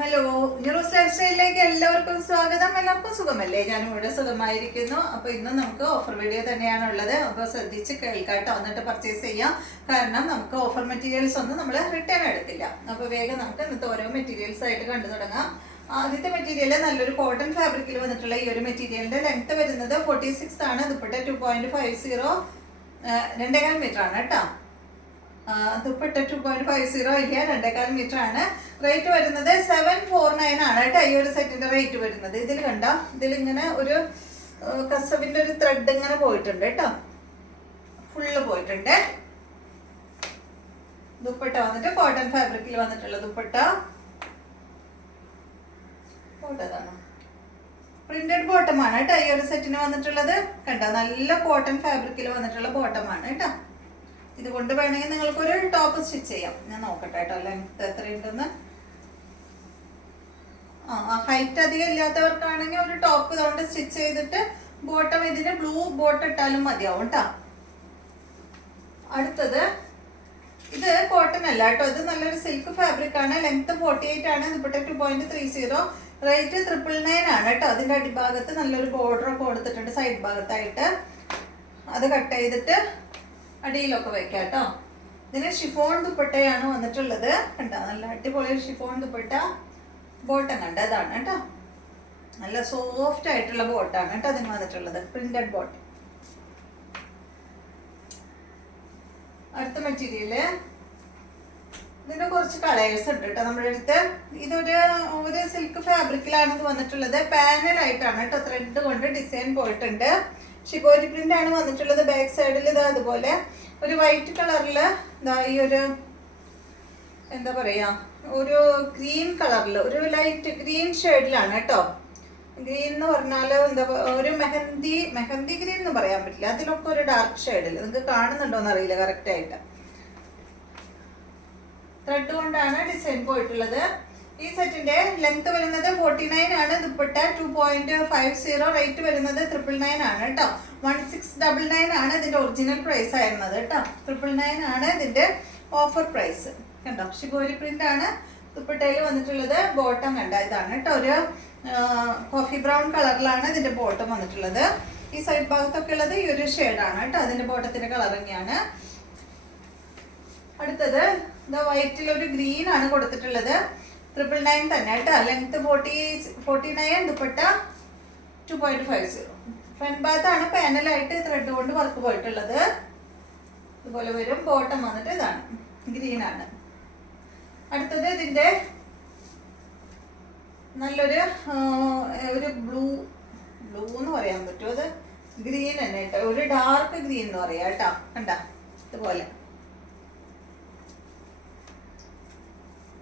Hello, ന്യൂറോസ് life സ്റ്റൈലിലേക്ക് എല്ലാവർക്കും സ്വാഗതം. എല്ലാവർക്കും സുഖമല്ലേ? ഞാനും ഇവിടെ സുഖമായിരിക്കുന്നു. അപ്പോൾ ഇന്ന് നമുക്ക് ഓഫർ വീഡിയോ തന്നെയാണുള്ളത്. അപ്പോൾ ശ്രദ്ധിച്ച് കേൾക്കാട്ടോ, എന്നിട്ട് പർച്ചേസ് ചെയ്യാം. കാരണം നമുക്ക് ഓഫർ മെറ്റീരിയൽസ് ഒന്നും നമ്മൾ റിട്ടേൺ എടുക്കില്ല. അപ്പോൾ വേഗം നമുക്ക് ഇന്നത്തെ ഓരോ മെറ്റീരിയൽസ് ആയിട്ട് കണ്ടു തുടങ്ങാം. ആദ്യത്തെ മെറ്റീരിയൽ നല്ലൊരു കോട്ടൺ ഫാബ്രിക്കിൽ വന്നിട്ടുള്ള ഈ ഒരു മെറ്റീരിയലിന്റെ ലെങ്ത് വരുന്നത് 46 ആണ്. ദുപ്പട്ട 2.50 2.5 മീറ്റർ ആണ് കേട്ടോ. ദുപ്പട്ട 2.50 ഇല്ല, 2.25 മീറ്റർ ആണ്. റേറ്റ് വരുന്നത് 749 ആണ് കേട്ടോ. ഈ ഒരു സെറ്റിന്റെ റേറ്റ് വരുന്നത് ഇതിൽ കണ്ട, ഇതിലിങ്ങനെ ഒരു കസവിന്റെ ഒരു ത്രെഡ് ഇങ്ങനെ പോയിട്ടുണ്ട് കേട്ടോ, ഫുള്ള് പോയിട്ടുണ്ട്. ദുപ്പട്ട വന്നിട്ട് കോട്ടൺ ഫാബ്രിക്കിൽ വന്നിട്ടുള്ള ദുപ്പട്ട. പ്രിന്റഡ് ബോട്ടമാണ് കേട്ടോ ഈ ഒരു സെറ്റിന് വന്നിട്ടുള്ളത്. കണ്ടോ, നല്ല കോട്ടൺ ഫാബ്രിക്കിൽ വന്നിട്ടുള്ള ബോട്ടമാണ് കേട്ടോ. ഇതുകൊണ്ട് വേണമെങ്കിൽ നിങ്ങൾക്കൊരു ടോപ്പ് സ്റ്റിച്ച് ചെയ്യാം. ഞാൻ നോക്കട്ടെ കേട്ടോ ലെങ്ത് എത്രയുണ്ടെന്ന്. ഹൈറ്റ് അധികം ഇല്ലാത്തവർക്കാണെങ്കിൽ ഒരു ടോപ്പ് ഇതുകൊണ്ട് സ്റ്റിച്ച് ചെയ്തിട്ട് ബോട്ടം ഇതിന് ബ്ലൂ ബോട്ടം ഇട്ടാലും മതിയാവും കേട്ടോ. അടുത്തത് ഇത് കോട്ടൺ അല്ല കേട്ടോ, ഇത് നല്ലൊരു സിൽക്ക് ഫാബ്രിക് ആണ്. ലെങ്ത് 48 ആണ്. ദുപ്പട്ട 2.30. റേറ്റ് 999 ആണ് കേട്ടോ. അതിന്റെ അടിഭാഗത്ത് നല്ലൊരു ബോർഡർ ഒക്കെ കൊടുത്തിട്ടുണ്ട് സൈഡ് ഭാഗത്തായിട്ട്. അത് കട്ട് ചെയ്തിട്ട് അടിയിലൊക്കെ വെക്കാം കേട്ടോ. ഇതിന് ഷിഫോൺ ദുപ്പട്ടയാണ് വന്നിട്ടുള്ളത്. കണ്ടോ, നല്ല അടിപൊളി ഷിഫോൺ ദുപ്പട്ട. ബോട്ടം കണ്ട ഇതാണ് കേട്ടോ, നല്ല സോഫ്റ്റ് ആയിട്ടുള്ള ബോട്ടാണ് കേട്ടോ അതിന് വന്നിട്ടുള്ളത്, പ്രിന്റഡ് ബോട്ട്. അടുത്ത മെറ്റീരിയല് ഇതിന്റെ കുറച്ച് കളേഴ്സ് ഉണ്ട് കേട്ടോ നമ്മുടെ അടുത്ത്. ഇതൊരു സിൽക്ക് ഫാബ്രിക്കിലാണ് ഇത് വന്നിട്ടുള്ളത്. പാനലായിട്ടാണ് കേട്ടോ, ത്രെഡ് കൊണ്ട് ഡിസൈൻ പോയിട്ടുണ്ട്. ഷിബോരി പ്രിന്റ് ആണ് വന്നിട്ടുള്ളത്. ബാക്ക് സൈഡിൽ ഇത് അതുപോലെ ഒരു വൈറ്റ് കളറില് ഈ ഒരു എന്താ പറയാ, ഒരു ഗ്രീൻ കളറിൽ, ഒരു ലൈറ്റ് ഗ്രീൻ ഷെയ്ഡിലാണ് കേട്ടോ. ഗ്രീൻ എന്ന് പറഞ്ഞാൽ എന്താ, ഒരു മെഹന്തി ഗ്രീൻ എന്ന് പറയാൻ പറ്റില്ല, അതിലൊക്കെ ഒരു ഡാർക്ക് ഷെയ്ഡിൽ. നിങ്ങൾക്ക് കാണുന്നുണ്ടോന്ന് അറിയില്ല കറക്റ്റ് ആയിട്ട്. ത്രെഡ് കൊണ്ടാണ് ഡിസൈൻ പോയിട്ടുള്ളത്. ഈ സെറ്റിന്റെ ലെങ്ത് വരുന്നത് 49 ആണ്. ദുപ്പട്ട 2.50. റേറ്റ് വരുന്നത് 999 ആണ് കേട്ടോ. 1699 ആണ് ഇതിന്റെ ഒറിജിനൽ പ്രൈസ് ആയിരുന്നത് കേട്ടോ. 999 ആണ് ഇതിന്റെ ഓഫർ പ്രൈസ്. കണ്ടോ, ഷിബോരി പ്രിന്റ് ആണ് ദുപ്പട്ടയിൽ വന്നിട്ടുള്ളത്. ബോട്ടം കണ്ട ഇതാണ് കേട്ടോ, ഒരു കോഫി ബ്രൗൺ കളറിലാണ് ഇതിന്റെ ബോട്ടം വന്നിട്ടുള്ളത്. ഈ സൈഡ് ഭാഗത്തൊക്കെ ഉള്ളത് ഈ ഒരു ഷെയ്ഡാണ് കേട്ടോ, അതിന്റെ ബോട്ടത്തിന്റെ കളർ തന്നെയാണ്. അടുത്തത് വൈറ്റിൽ ഒരു ഗ്രീൻ ആണ് കൊടുത്തിട്ടുള്ളത്. 999 തന്നെ കേട്ടോ. ലെങ്ത് 49. ദുപ്പട്ട 2.50. ഫ്രണ്ട് ഭാഗത്താണ് പാനലായിട്ട് ത്രെഡ് കൊണ്ട് വർക്ക് പോയിട്ടുള്ളത്. ഇതുപോലെ വരും. ബോട്ടം വന്നിട്ട് ഇതാണ്, ഗ്രീൻ ആണ്. അടുത്തത് ഇതിന്റെ നല്ലൊരു ബ്ലൂ എന്ന് പറയാൻ പറ്റുമോ, അത് ഗ്രീൻ തന്നെ കേട്ടോ, ഒരു ഡാർക്ക് ഗ്രീൻ എന്ന് പറയാം കേട്ടോ. കണ്ട ഇതുപോലെ.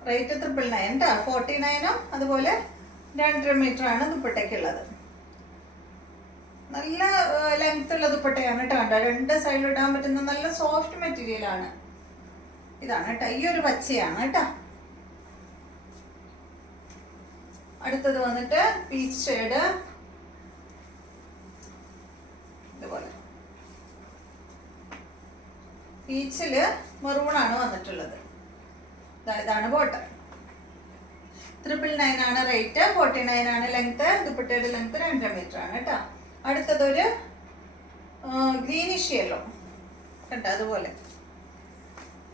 റേറ്റ് 999 കേട്ടോ. 49 അതുപോലെ 2.5 മീറ്റർ ആണ് ദുപ്പട്ടയ്ക്കുള്ളത്. നല്ല ലെങ്ത് ഉള്ള ദുപ്പട്ടയാണ് കേട്ടോ. കണ്ടോ, രണ്ട് സൈഡിൽ ഇടാൻ പറ്റുന്ന നല്ല സോഫ്റ്റ് മെറ്റീരിയൽ ആണ്. ഇതാണ് കേട്ടോ, ഈ ഒരു പച്ചയാണ് കേട്ടോ. അടുത്തത് വന്നിട്ട് പീച്ച് ഷെയ്ഡ്. ഇതുപോലെ പീച്ചില് മെറൂൺ ആണ് വന്നിട്ടുള്ളത്. ഇതാണ് ബോട്ടം. 999 ആണ് റേറ്റ്. 49 ആണ് ലെങ്ത്. ദുപ്പട്ടയുടെ ലെങ്ത് 2.5 മീറ്റർ ആണ് കേട്ടോ. അടുത്തതൊരു ഗ്രീനിഷ് യെല്ലോ കണ്ടോ, അതുപോലെ.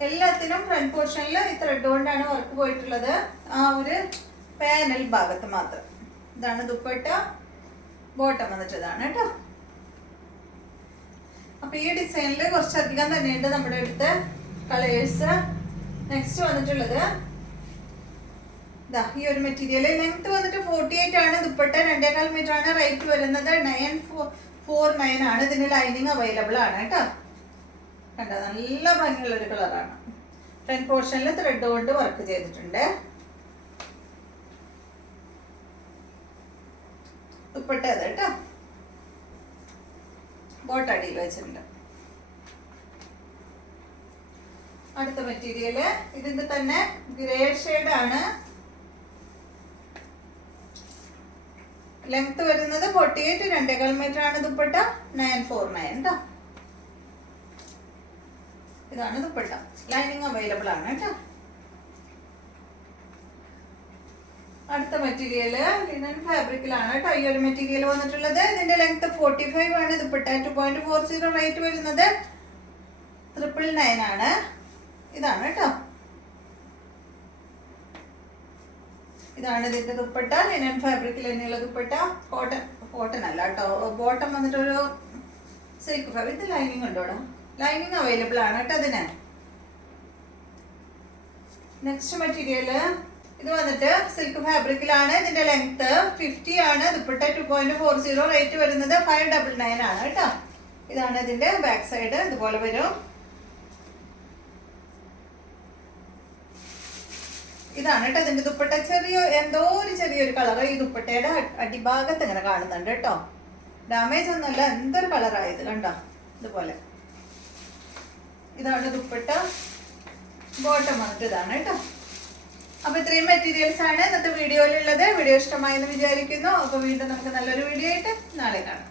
എല്ലാത്തിനും ഫ്രണ്ട് പോർഷനിൽ ഈ ത്രെഡ് കൊണ്ടാണ് വർക്ക് പോയിട്ടുള്ളത്, ആ ഒരു പാനൽ ഭാഗത്ത് മാത്രം. ഇതാണ് ദുപ്പട്ട. ബോട്ടം വന്നിട്ടതാണ് കേട്ടോ. അപ്പൊ ഈ ഡിസൈനിൽ കുറച്ചധികം തന്നെയുണ്ട് നമ്മുടെ അടുത്ത് കളേഴ്സ്. നെക്സ്റ്റ് വന്നിട്ടുള്ളത് ഈ ഒരു മെറ്റീരിയൽ. ലെങ്ത് വന്നിട്ട് 48 ആണ്. ദുപ്പട്ട 2.25 മീറ്റർ ആണ്. റേറ്റ് വരുന്നത് 949 ആണ്. ഇതിന് ലൈനിങ് അവൈലബിൾ ആണ് കേട്ടോ. കണ്ടോ, നല്ല ഭംഗിയുള്ള ഒരു കളറാണ്. ഫ്രണ്ട് പോർഷനിൽ ത്രെഡ് കൊണ്ട് വർക്ക് ചെയ്തിട്ടുണ്ട്. ദുപ്പട്ട അത് കേട്ടോ. ബോട്ട് അടിയിൽ വെച്ചിട്ടുണ്ട്. അടുത്ത മെറ്റീരിയല് ഇതിന്റെ തന്നെ ഗ്രേ ഷെയ്ഡ് ആണ്. ലെങ്ത് വരുന്നത് 48, 2.25 മീറ്റർ ആണ്. ദുപ്പട്ട 949 കേട്ടോ. ഇതാണ് ദുപ്പട്ട. ലൈനിങ് അവൈലബിൾ ആണ് കേട്ടോ. അടുത്ത മെറ്റീരിയൽ ലിനൻ ഫാബ്രിക്കിലാണ് കേട്ടോ ഈ ഒരു മെറ്റീരിയൽ വന്നിട്ടുള്ളത്. ഇതിന്റെ ലെങ്ത് 45 ആണ്. ദുപ്പട്ട 2.40 റേറ്റ് വരുന്നത് 999 ആണ്. ഇതാണ് കേട്ടോ, ഇതാണ് ഇതിന്റെ ദുപ്പട്ട. ലിനൻ ഫാബ്രിക്കിൽ തന്നെയുള്ള ദുപ്പട്ട. കോട്ടൺ അല്ല കേട്ടോ. ബോട്ടം വന്നിട്ടൊരു സിൽക്ക് ഫാബ്രിക്. ഇത് ലൈനിങ് ഉണ്ടോ? ലൈനിങ് അവൈലബിൾ ആണ് കേട്ടോ അതിന്. നെക്സ്റ്റ് മെറ്റീരിയൽ ഇത് വന്നിട്ട് സിൽക്ക് ഫാബ്രിക്കിലാണ്. ഇതിന്റെ ലെങ്ത് 50 ആണ്. ദുപ്പട്ട 2.40 റേറ്റ് വരുന്നത് 599 ആണ് കേട്ടോ. ഇതാണ് ഇതിന്റെ ബാക്ക് സൈഡ്. ഇതുപോലെ വരും. ഇതാണ് കേട്ടോ ഇതിന്റെ ദുപ്പട്ട. ചെറിയൊരു കളർ ഈ ദുപ്പട്ടയുടെ അടിഭാഗത്ത് ഇങ്ങനെ കാണുന്നുണ്ട് കേട്ടോ. ഡാമേജ് ഒന്നുമല്ല, എന്തൊരു കളറായത് കണ്ടോ. ഇതുപോലെ ഇതാണ് ദുപ്പട്ട. ബോട്ടം വന്നിട്ട് ഇതാണ് കേട്ടോ. അപ്പൊ ഇത്രയും മെറ്റീരിയൽസ് ആണ് ഇന്നത്തെ വീഡിയോയിലുള്ളത്. വീഡിയോ ഇഷ്ടമായെന്ന് വിചാരിക്കുന്നു. അപ്പൊ വീണ്ടും നമുക്ക് നല്ലൊരു വീഡിയോ ആയിട്ട് നാളെ കാണാം.